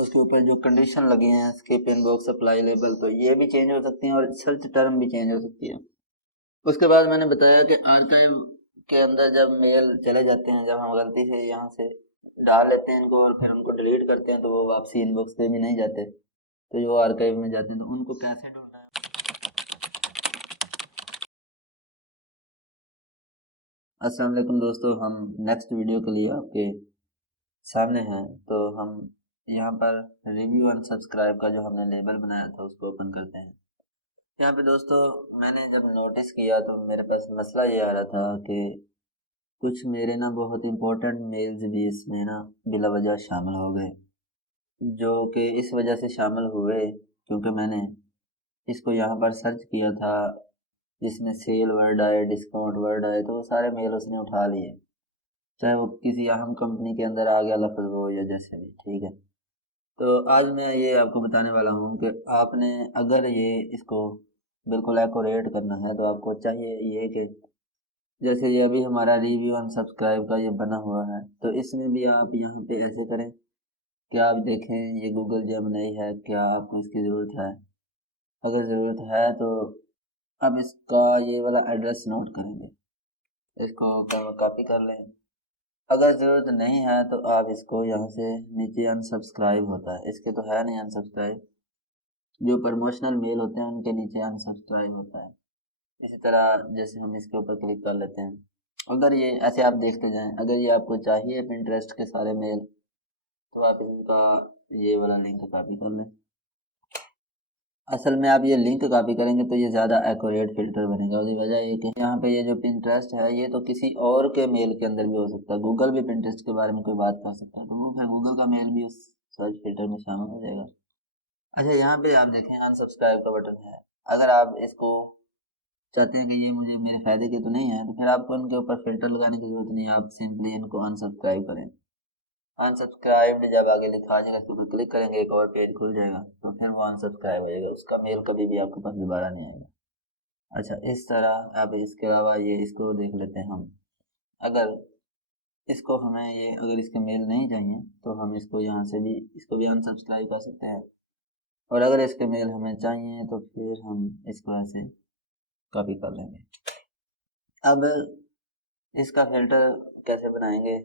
उसके ऊपर जो कंडीशन लगी हैं स्किप इनबॉक्स अप्लाई लेबल, तो ये भी चेंज हो सकती हैं और सर्च टर्म भी चेंज हो सकती है। उसके बाद मैंने बताया कि आर्काइव के अंदर जब मेल चले जाते हैं, जब हम गलती से यहाँ से डाल लेते हैं इनको और फिर उनको डिलीट करते हैं तो वो वापसी इनबॉक्स पे भी नहीं जाते, तो जो आर्काइव में जाते हैं तो उनको कैसे ढूंढना है। अस्सलाम वालेकुम दोस्तों, हम नेक्स्ट वीडियो के लिए आपके सामने हैं। तो हम यहाँ पर रिव्यू एंड सब्सक्राइब का जो हमने लेबल बनाया था उसको ओपन करते हैं। यहाँ पे दोस्तों मैंने जब नोटिस किया तो मेरे पास मसला ये आ रहा था कि कुछ मेरे ना बहुत इंपॉर्टेंट मेल्स भी इसमें ना बिला वजह शामिल हो गए, जो कि इस वजह से शामिल हुए क्योंकि मैंने इसको यहाँ पर सर्च किया था जिसमें सेल वर्ड आए, डिस्काउंट वर्ड आए, तो वो सारे मेल उसने उठा लिए, चाहे वो किसी अहम कंपनी के अंदर आ गया लफ्ज़ हो या जैसे भी, ठीक है। तो आज मैं ये आपको बताने वाला हूँ कि आपने अगर ये इसको बिल्कुल एक्यूरेट करना है तो आपको चाहिए ये कि जैसे ये अभी हमारा रिव्यू एंड सब्सक्राइब का ये बना हुआ है, तो इसमें भी आप यहाँ पे ऐसे करें कि आप देखें ये गूगल जेमिनी है, क्या आपको इसकी ज़रूरत है। अगर ज़रूरत है तो अब इसका ये वाला एड्रेस नोट करेंगे, इसको कॉपी कर लें। अगर ज़रूरत नहीं है तो आप इसको यहाँ से नीचे अनसब्सक्राइब होता है, इसके तो है नहीं अनसब्सक्राइब, जो प्रमोशनल मेल होते हैं उनके नीचे अनसब्सक्राइब होता है। इसी तरह जैसे हम इसके ऊपर क्लिक कर लेते हैं, अगर ये ऐसे आप देखते जाएं, अगर ये आपको चाहिए पिंटरेस्ट के सारे मेल तो आप इनका ये वाला लिंक कॉपी कर लें। असल में आप ये लिंक कॉपी करेंगे तो ये ज़्यादा एक्यूरेट फिल्टर बनेगा। उसकी वजह ये कि यहाँ पे ये जो पिंटरेस्ट है ये तो किसी और के मेल के अंदर भी हो सकता है, गूगल भी पिंटरेस्ट के बारे में कोई बात कर सकता है, तो वो फिर गूगल का मेल भी उस सर्च फिल्टर में शामिल हो जाएगा। अच्छा, यहाँ पे आप देखें अनसब्सक्राइब का बटन है। अगर आप इसको चाहते हैं कि ये मुझे मेरे फ़ायदे के तो नहीं है तो फिर आपको इनके ऊपर फ़िल्टर लगाने की ज़रूरत नहीं है, आप सिंपली इनको अनसब्सक्राइब करें। अनसब्सक्राइब्ड जब आगे लिखा आ जाएगा इसके ऊपर क्लिक करेंगे एक और पेज खुल जाएगा, तो फिर वो अनसब्सक्राइब हो जाएगा, उसका मेल कभी भी आपके पास दोबारा नहीं आएगा। अच्छा, इस तरह अब इसके अलावा ये इसको देख लेते हैं हम। अगर इसको हमें ये अगर इसके मेल नहीं चाहिए तो हम इसको यहाँ से भी इसको भी अनसब्सक्राइब कर सकते हैं, और अगर इसके मेल हमें चाहिए तो फिर हम इसको ऐसे कॉपी कर लेंगे। अब इसका फ़िल्टर कैसे बनाएँगे?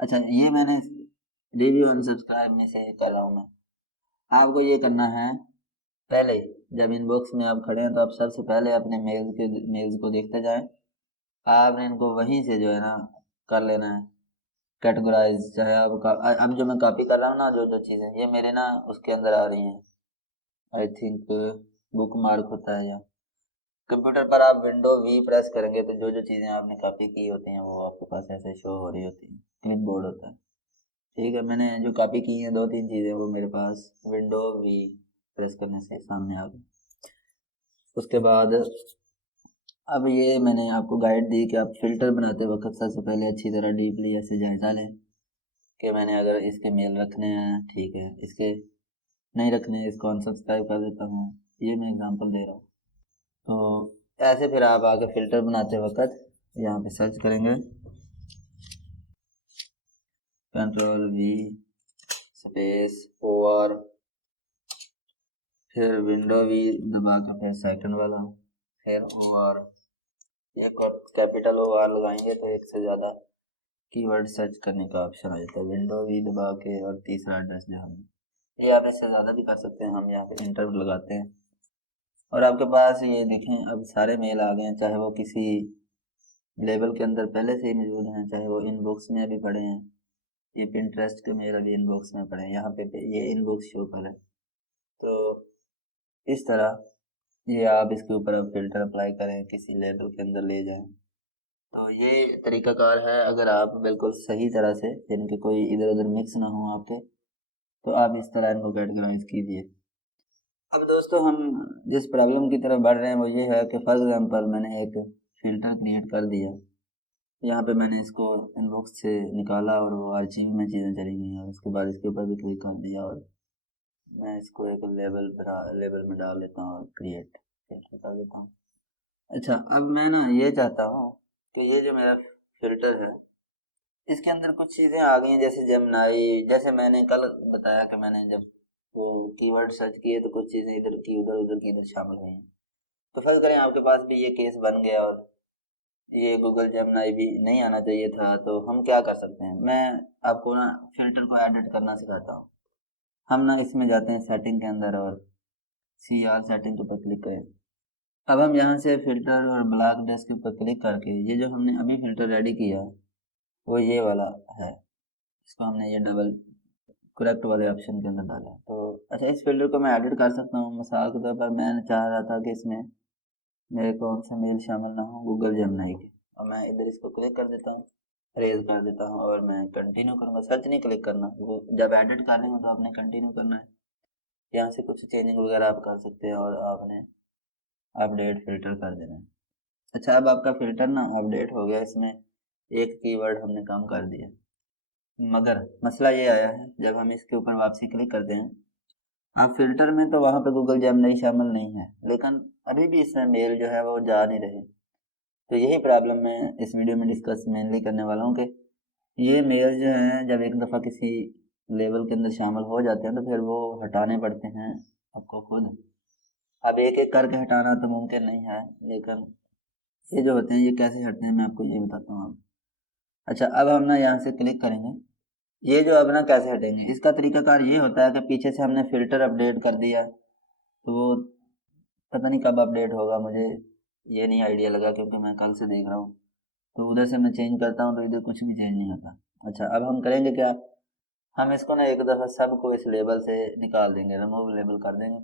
अच्छा, ये मैंने रिव्यू अनसब्सक्राइब में से कर रहा हूँ मैं। आपको ये करना है, पहले जब इनबॉक्स में आप खड़े हैं तो आप सबसे पहले अपने मेल्स को देखते जाएँ। आपने इनको वहीं से जो है ना कर लेना है कैटेगराइज़, चाहे आप अब जो मैं कॉपी कर रहा हूँ ना जो-जो चीज़ें ये मेरे ना उसके अंदर आ रही हैं, आई थिंक बुकमार्क होता है, या कंप्यूटर पर आप विंडो वी प्रेस करेंगे तो जो-जो चीज़ें आपने कॉपी की होती हैं वो आपके पास ऐसे शो हो रही होती हैं, क्लिपबोर्ड होता है। ठीक है, मैंने जो कॉपी की हैं 2-3 चीज़ें वो मेरे पास विंडो वी प्रेस करने से सामने आ गई। उसके बाद अब ये मैंने आपको गाइड दी कि आप फ़िल्टर बनाते वक़्त सबसे पहले अच्छी तरह डीपली ऐसे जायज़ा लें कि मैंने अगर इसके मेल रखने हैं, ठीक है, इसके नहीं रखने हैं, इसको अनसब्सक्राइब कर देता हूँ। ये मैं एग्ज़ाम्पल दे रहा हूँ। तो ऐसे फिर आप आगे फ़िल्टर बनाते वक़्त यहाँ पे सर्च करेंगे कंट्रोल वी स्पेस ओआर, फिर विंडो वी दबा के फिर सेकंड वाला, फिर ओआर, ये कैपिटल ओआर लगाएंगे तो एक से ज़्यादा कीवर्ड सर्च करने का ऑप्शन आ जाता है। विंडो वी दबा के और तीसरा एड्रेस जो हम ये आप इससे ज़्यादा भी कर सकते हैं, हम यहाँ पे इंटर लगाते हैं और आपके पास ये देखें अब सारे मेल आ गए हैं, चाहे वो किसी लेबल के अंदर पहले से ही मौजूद हैं, चाहे वो इनबॉक्स में अभी पड़े हैं। ये पिंटरेस्ट के मेल अभी इनबॉक्स में पड़े हैं, यहाँ पे ये इनबॉक्स शो कर है। तो इस तरह ये आप इसके ऊपर अब फ़िल्टर अप्लाई करें, किसी लेबल के अंदर ले जाएं, तो ये तरीकाकार है। अगर आप बिल्कुल सही तरह से यानी कि कोई इधर उधर मिक्स ना हो आपके, तो आप इस तरह इनको कैटेगराइज कीजिए। अब दोस्तों हम जिस प्रॉब्लम की तरफ बढ़ रहे हैं वो ये है कि फॉर एग्जांपल मैंने एक फ़िल्टर क्रिएट कर दिया, यहाँ पे मैंने इसको इनबॉक्स से निकाला और वो आर्चिव में चीज़ें चली गई और उसके बाद इसके ऊपर भी क्लिक कर दिया और मैं इसको एक लेबल में डाल लेता हूँ और क्रिएट फ़िल्टर कर देता हूँ। अच्छा, अब मैं ना ये चाहता हूँ कि ये जो मेरा फ़िल्टर है इसके अंदर कुछ चीज़ें आ गई हैं जैसे जेमिनाई, जैसे मैंने कल बताया कि मैंने जब वो कीवर्ड सर्च किए तो कुछ चीज़ें इधर की उधर, उधर की इधर शामिल हुई हैं। तो फर्ज करें आपके पास भी ये केस बन गया और ये गूगल जेमिनाई भी नहीं आना चाहिए था, तो हम क्या कर सकते हैं? मैं आपको ना फ़िल्टर को एडिट करना सिखाता हूँ। हम ना इसमें जाते हैं सेटिंग के अंदर और CR सेटिंग के ऊपर क्लिक करें। अब हम यहाँ से फ़िल्टर और ब्लॉक डेस्क के ऊपर क्लिक करके ये जो हमने अभी फ़िल्टर रेडी किया वो ये वाला है। इसको हमने ये डबल करेक्ट वाले ऑप्शन के अंदर डाला। तो अच्छा, इस फ़िल्टर को मैं एडिट कर सकता हूँ। मिसाल के तौर पर मैं चाह रहा था कि इसमें मेरे कौन सा मेल शामिल ना हो, गूगल जेमिनी के। और मैं इधर इसको क्लिक कर देता हूँ, रेज कर देता हूँ और मैं कंटिन्यू करूँगा। सर्च नहीं क्लिक करना, वो जब एडिट कर रहे हो तो आपने कंटिन्यू करना है। यहाँ से कुछ चेंजिंग वगैरह आप कर सकते हैं और आपने अपडेट फ़िल्टर कर देना है। अच्छा, अब आपका फ़िल्टर ना अपडेट हो गया, इसमें एक कीवर्ड हमने कम कर दिया। मगर मसला ये आया है, जब हम इसके ऊपर वापसी क्लिक करते हैं, अब फ़िल्टर में तो वहाँ पे गूगल जेमिनी शामिल नहीं है, लेकिन अभी भी इसमें मेल जो है वो जा नहीं रहे। तो यही प्रॉब्लम मैं इस वीडियो में डिस्कस मेनली करने वाला हूँ कि ये मेल जो हैं जब एक दफ़ा किसी लेवल के अंदर शामिल हो जाते हैं तो फिर वो हटाने पड़ते हैं आपको खुद। अब एक एक करके हटाना तो मुमकिन नहीं है, लेकिन ये जो होते हैं ये कैसे हटते हैं मैं आपको ये बताता हूँ अब। अच्छा, अब हम ना यहाँ से क्लिक करेंगे। ये जो अब ना कैसे हटेंगे, इसका तरीकाकार ये होता है कि पीछे से हमने फ़िल्टर अपडेट कर दिया, तो वो पता नहीं कब अपडेट होगा, मुझे ये नहीं आइडिया लगा क्योंकि मैं कल से देख रहा हूँ। तो उधर से मैं चेंज करता हूँ तो इधर कुछ भी चेंज नहीं होता। अच्छा, अब हम करेंगे क्या, हम इसको ना एक दफ़ा सबको इस लेबल से निकाल देंगे, रिमूव लेबल कर देंगे।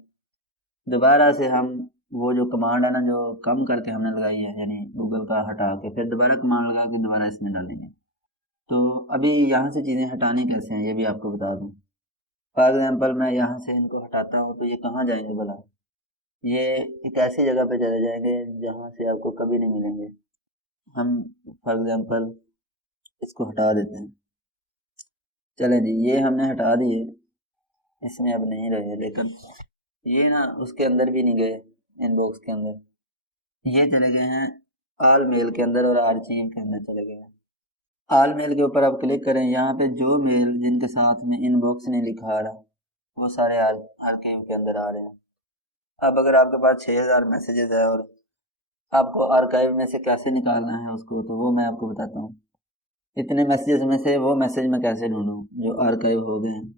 दोबारा से हम वो जो कमांड है ना जो कम करके हमने लगाई है, यानी गूगल का हटा के फिर दोबारा कमांड लगा के दोबारा इसमें डालेंगे। तो अभी यहाँ से चीज़ें हटानी कैसे हैं ये भी आपको बता दूँ। फॉर एग्जांपल मैं यहाँ से इनको हटाता हूँ तो ये कहाँ जाएंगे भला? ये एक ऐसी जगह पे चले जाएंगे जहाँ से आपको कभी नहीं मिलेंगे। हम फॉर एग्जांपल इसको हटा देते हैं। चलें जी, ये हमने हटा दिए, इसमें अब नहीं रहे, लेकिन ये ना उसके अंदर भी नहीं गए, इनबॉक्स के अंदर। ये चले गए हैं ऑल मेल के अंदर और आर्चीव के अंदर चले गए हैं। ऑल मेल के ऊपर आप क्लिक करें, यहाँ पे जो मेल जिनके साथ में इनबॉक्स नहीं लिखा आ रहा वो सारे आर्काइव के अंदर आ रहे हैं। अब अगर आपके पास 6000 मैसेजेस है और आपको आर्काइव में से कैसे निकालना है उसको, तो वो मैं आपको बताता हूँ। इतने मैसेजेस में से वो मैसेज मैं कैसे ढूंढूँ जो आर्काइव हो गए हैं,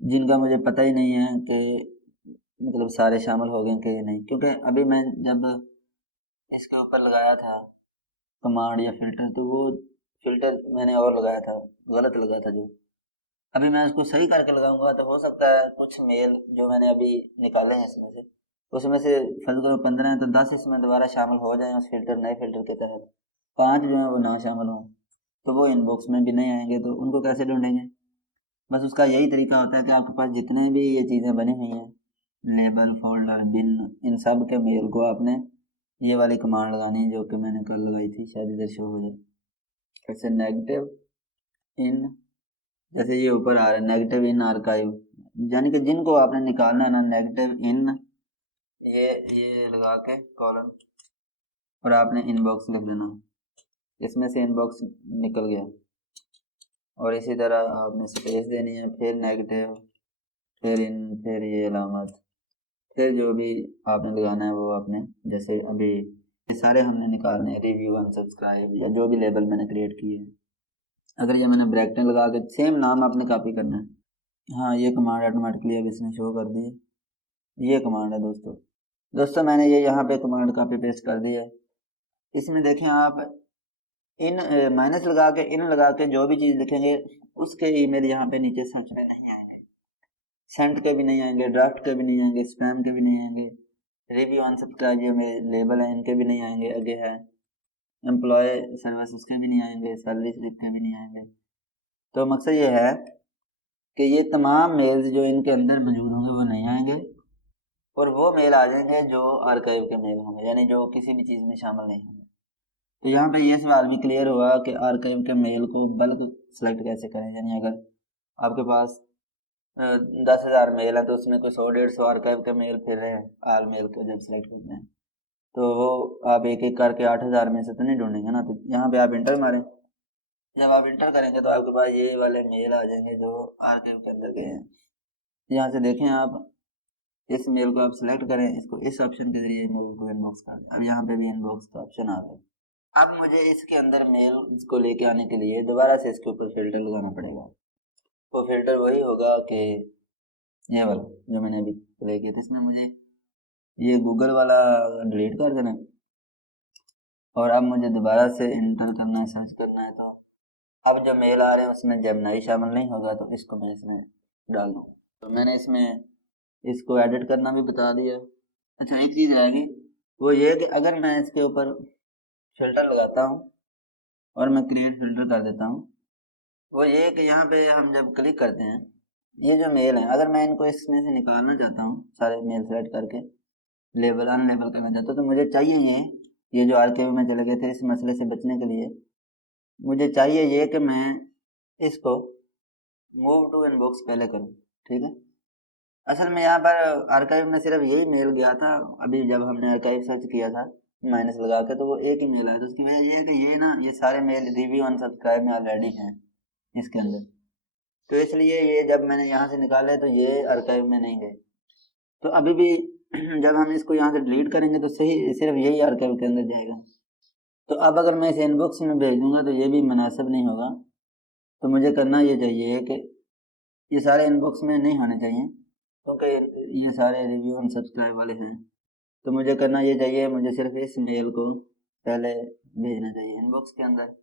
जिनका मुझे पता ही नहीं है कि मतलब सारे शामिल हो गए कि नहीं। क्योंकि अभी मैं जब इसके ऊपर लगाया था कमांड या फ़िल्टर, तो वो फ़िल्टर मैंने और लगाया था, गलत लगा था जो। अभी मैं उसको सही करके लगाऊँगा तो हो सकता है कुछ मेल जो मैंने अभी निकाले हैं इसमें से, उसमें से फ़र्ज़ करो 15 हैं तो 10 इसमें दोबारा शामिल हो जाएँ उस फ़िल्टर नए फ़िल्टर के तहत, 5 जो हैं वो ना शामिल हों, तो वो इनबॉक्स में भी नहीं आएँगे। तो उनको कैसे ढूँढेंगे? बस उसका यही तरीका होता है कि आपके पास जितने भी ये चीज़ें बनी हुई हैं, लेबल, फ़ोल्डर, बिन, इन सब के मेल को आपने ये वाली कमांड लगानी है जो कि मैंने कल लगाई थी, शायद इधर शो हो जाए। ऐसे नेगेटिव इन, जैसे ये ऊपर आ रहा है नेगेटिव इन आर्काइव, यानी कि जिनको आपने निकालना है ना नेगेटिव इन, ये लगा के कॉलन और आपने इनबॉक्स लिख देना, इसमें से इनबॉक्स निकल गया। और इसी तरह आपने स्पेस देनी है, फिर नेगेटिव, फिर इन, फिर ये अलामत, फिर जो भी आपने लगाना है वो आपने, जैसे अभी ये सारे हमने निकालने हैं, रिव्यू, अनसब्सक्राइब या जो भी लेबल मैंने क्रिएट किए हैं। अगर ये मैंने ब्रैकेट लगा के सेम नाम आपने कॉपी करना है। हाँ, ये कमांड ऑटोमेटिकली अब इसने शो कर दी है। ये कमांड है दोस्तों मैंने ये यहाँ पे कमांड कॉपी पेस्ट कर दी है। इसमें देखें आप, इन माइनस लगा के इन लगा के जो भी चीज़ लिखेंगे उसके ईमेल यहाँ पे नीचे सर्च में नहीं आएंगे, सेंट के भी नहीं आएंगे, ड्राफ्ट के भी नहीं आएंगे, स्पैम के भी नहीं आएंगे, रिव्यू अनसब्सक्राइब जो में लेबल है इनके भी नहीं आएंगे, आगे है एम्प्लॉय सर्विस उसके भी नहीं आएंगे, सैलरी स्लिप के भी नहीं आएंगे। तो मकसद ये है कि ये तमाम मेल्स जो इनके अंदर मौजूद होंगे वो नहीं आएंगे और वो मेल आ जाएंगे जो आर्काइव के मेल होंगे, यानी जो किसी भी चीज़ में शामिल नहीं होंगे। तो यहाँ पे ये सवाल भी क्लियर हुआ कि आर्काइव के मेल को बल्क सेलेक्ट कैसे करें, यानी अगर आपके पास 10,000 मेल है तो उसमें कोई 100-150 आर्काइव के मेल फिर रहे हैं, आल मेल को जब सेलेक्ट करते हैं तो वो आप एक एक करके 8,000 में से तो नहीं ढूंढेंगे ना। तो यहाँ पे आप इंटर मारें, जब आप इंटर करेंगे तो आपके पास ये वाले मेल आ जाएंगे जो आर्काइव के अंदर गए हैं। यहाँ से देखें आप, इस मेल को आप सिलेक्ट करें, इसको इस ऑप्शन के जरिए मूव टू इनबॉक्स कर दें। अब यहाँ पे भी इनबॉक्स का ऑप्शन आ गया। अब मुझे इसके अंदर मेल को लेके आने के लिए दोबारा से इसके ऊपर फिल्टर लगाना पड़ेगा। वो फिल्टर वही होगा कि ये वाला जो मैंने अभी प्ले किया था, इसमें मुझे ये गूगल वाला डिलीट कर देना है और अब मुझे दोबारा से इंटर करना है, सर्च करना है। तो अब जो मेल आ रहे हैं उसमें जेमिनी शामिल नहीं होगा, तो इसको मैं इसमें डाल दूँ। तो मैंने इसमें इसको एडिट करना भी बता दिया। अच्छा, एक चीज़ रहेगी, वो ये कि अगर मैं इसके ऊपर फिल्टर लगाता हूँ और मैं क्रिएट फिल्टर कर देता हूँ, वो ये कि यहाँ पे हम जब क्लिक करते हैं, ये जो मेल है अगर मैं इनको इसमें से निकालना चाहता हूँ, सारे मेल सेलेक्ट करके लेबल अनलेबल करना चाहता हूँ, तो मुझे चाहिए ये जो आरकेवी में चले गए थे, इस मसले से बचने के लिए मुझे चाहिए ये कि मैं इसको मूव टू इनबॉक्स पहले करूँ। ठीक है, असल में यहाँ पर आर्काइव में सिर्फ यही मेल गया था। अभी जब हमने आर्काइव सर्च किया था माइनस लगा के, तो वो एक ही मेल आया। तो उसकी वजह ये है कि ये ना, ये सारे मेल रिव्यू अनसब्सक्राइब में ऑलरेडी हैं इसके अंदर, तो इसलिए ये जब मैंने यहाँ से निकाले तो ये आर्काइव में नहीं गए। तो अभी भी जब हम इसको यहाँ से डिलीट करेंगे तो सही सिर्फ यही आर्काइव के अंदर जाएगा। तो अब अगर मैं इसे इनबॉक्स में भेज दूंगा तो ये भी मुनासिब नहीं होगा। तो मुझे करना ये चाहिए कि ये सारे इनबॉक्स में नहीं होने चाहिए, क्योंकि ये सारे रिव्यू अनसब्सक्राइब वाले हैं। तो मुझे करना ये चाहिए, मुझे सिर्फ इस मेल को पहले भेजना चाहिए इनबॉक्स के अंदर,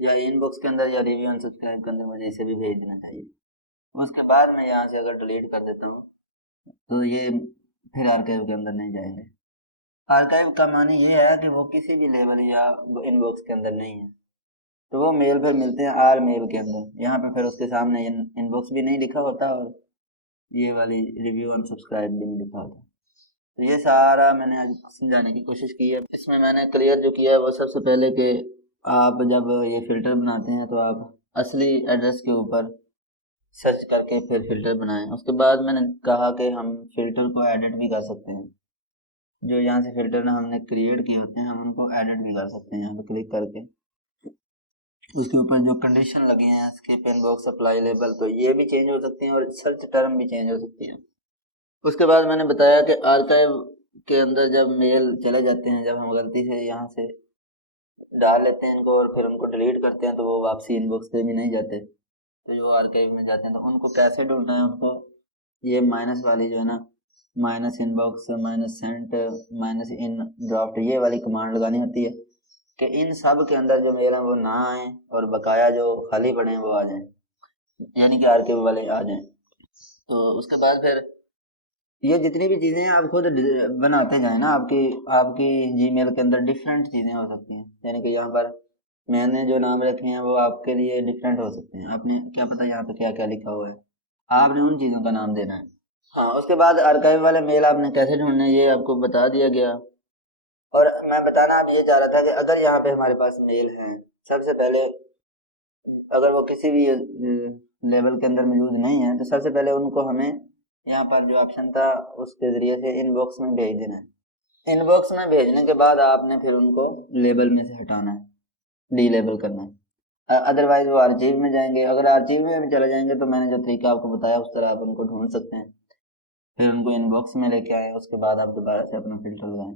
या इनबॉक्स के अंदर या रिव्यू अनसब्सक्राइब के अंदर मुझे इसे भी भेज देना चाहिए। उसके बाद मैं यहाँ से अगर डिलीट कर देता हूँ तो ये फिर आर्काइव के अंदर नहीं जाएंगे। आर्काइव का मानी ये है कि वो किसी भी लेवल या इनबॉक्स के अंदर नहीं है, तो वो मेल फिर मिलते हैं आर मेल के अंदर। यहाँ पे फिर उसके सामने इनबॉक्स भी नहीं लिखा होता और ये वाली रिव्यू अनसब्सक्राइब भी नहीं लिखा होता। तो ये सारा मैंने आज समझाने की कोशिश की है। इसमें मैंने क्लियर जो किया है वो सबसे पहले कि आप जब ये फ़िल्टर बनाते हैं तो आप असली एड्रेस के ऊपर सर्च करके फिर फ़िल्टर बनाएं। उसके बाद मैंने कहा कि हम फ़िल्टर को एडिट भी कर सकते हैं, जो यहाँ से फ़िल्टर ना हमने क्रिएट किए होते हैं हम उनको एडिट भी कर सकते हैं यहाँ पे क्लिक करके। उसके ऊपर जो कंडीशन लगे हैं स्किप इनबॉक्स अप्लाई लेबल, तो ये भी चेंज हो सकती हैं और सर्च टर्म भी चेंज हो सकती हैं। उसके बाद मैंने बताया कि आर्काइव के अंदर जब मेल चले जाते हैं, जब हम गलती से यहाँ से डाल लेते हैं इनको और फिर उनको डिलीट करते हैं, तो वो वापसी इनबॉक्स पे भी नहीं जाते, तो जो आर्काइव में जाते हैं तो उनको कैसे ढूंढना है उनको, ये माइनस वाली जो है ना, minus inbox minus sent minus in draft, ये वाली कमांड लगानी होती है कि इन सब के अंदर जो मेल हैं वो ना आए और बकाया जो खाली पड़े हैं वो आ जाएं, यानी कि आर्काइव वाले आ जाएं। तो उसके बाद फिर ये जितनी भी चीज़ें हैं आप खुद बनाते जाए ना, आपकी आपकी जीमेल के अंदर डिफरेंट चीज़ें हो सकती हैं, यानी कि यहाँ पर मैंने जो नाम रखे हैं वो आपके लिए डिफरेंट हो सकते हैं। आपने क्या पता यहाँ पे क्या क्या लिखा हुआ है, आपने उन चीज़ों का नाम देना है। हाँ, उसके बाद आर्काइव वाले मेल आपने कैसे ढूंढना है ये आपको बता दिया गया। और मैं बताना अब ये चाह रहा था कि अगर यहाँ पे हमारे पास मेल हैं, सबसे पहले अगर वो किसी भी लेवल के अंदर मौजूद नहीं है तो सबसे पहले उनको हमें यहाँ पर जो ऑप्शन था उसके ज़रिए से इनबॉक्स में भेज देना है। इनबॉक्स में भेजने के बाद आपने फिर उनको लेबल में से हटाना है, डी लेबल करना है, अदरवाइज वो आर्चीव में जाएंगे। अगर आर्चीव में भी चले जाएंगे तो मैंने जो तरीका आपको बताया उस तरह आप उनको ढूंढ सकते हैं, फिर उनको इनबॉक्स में लेके आए, उसके बाद आप दोबारा से अपना फिल्टर लगाएं।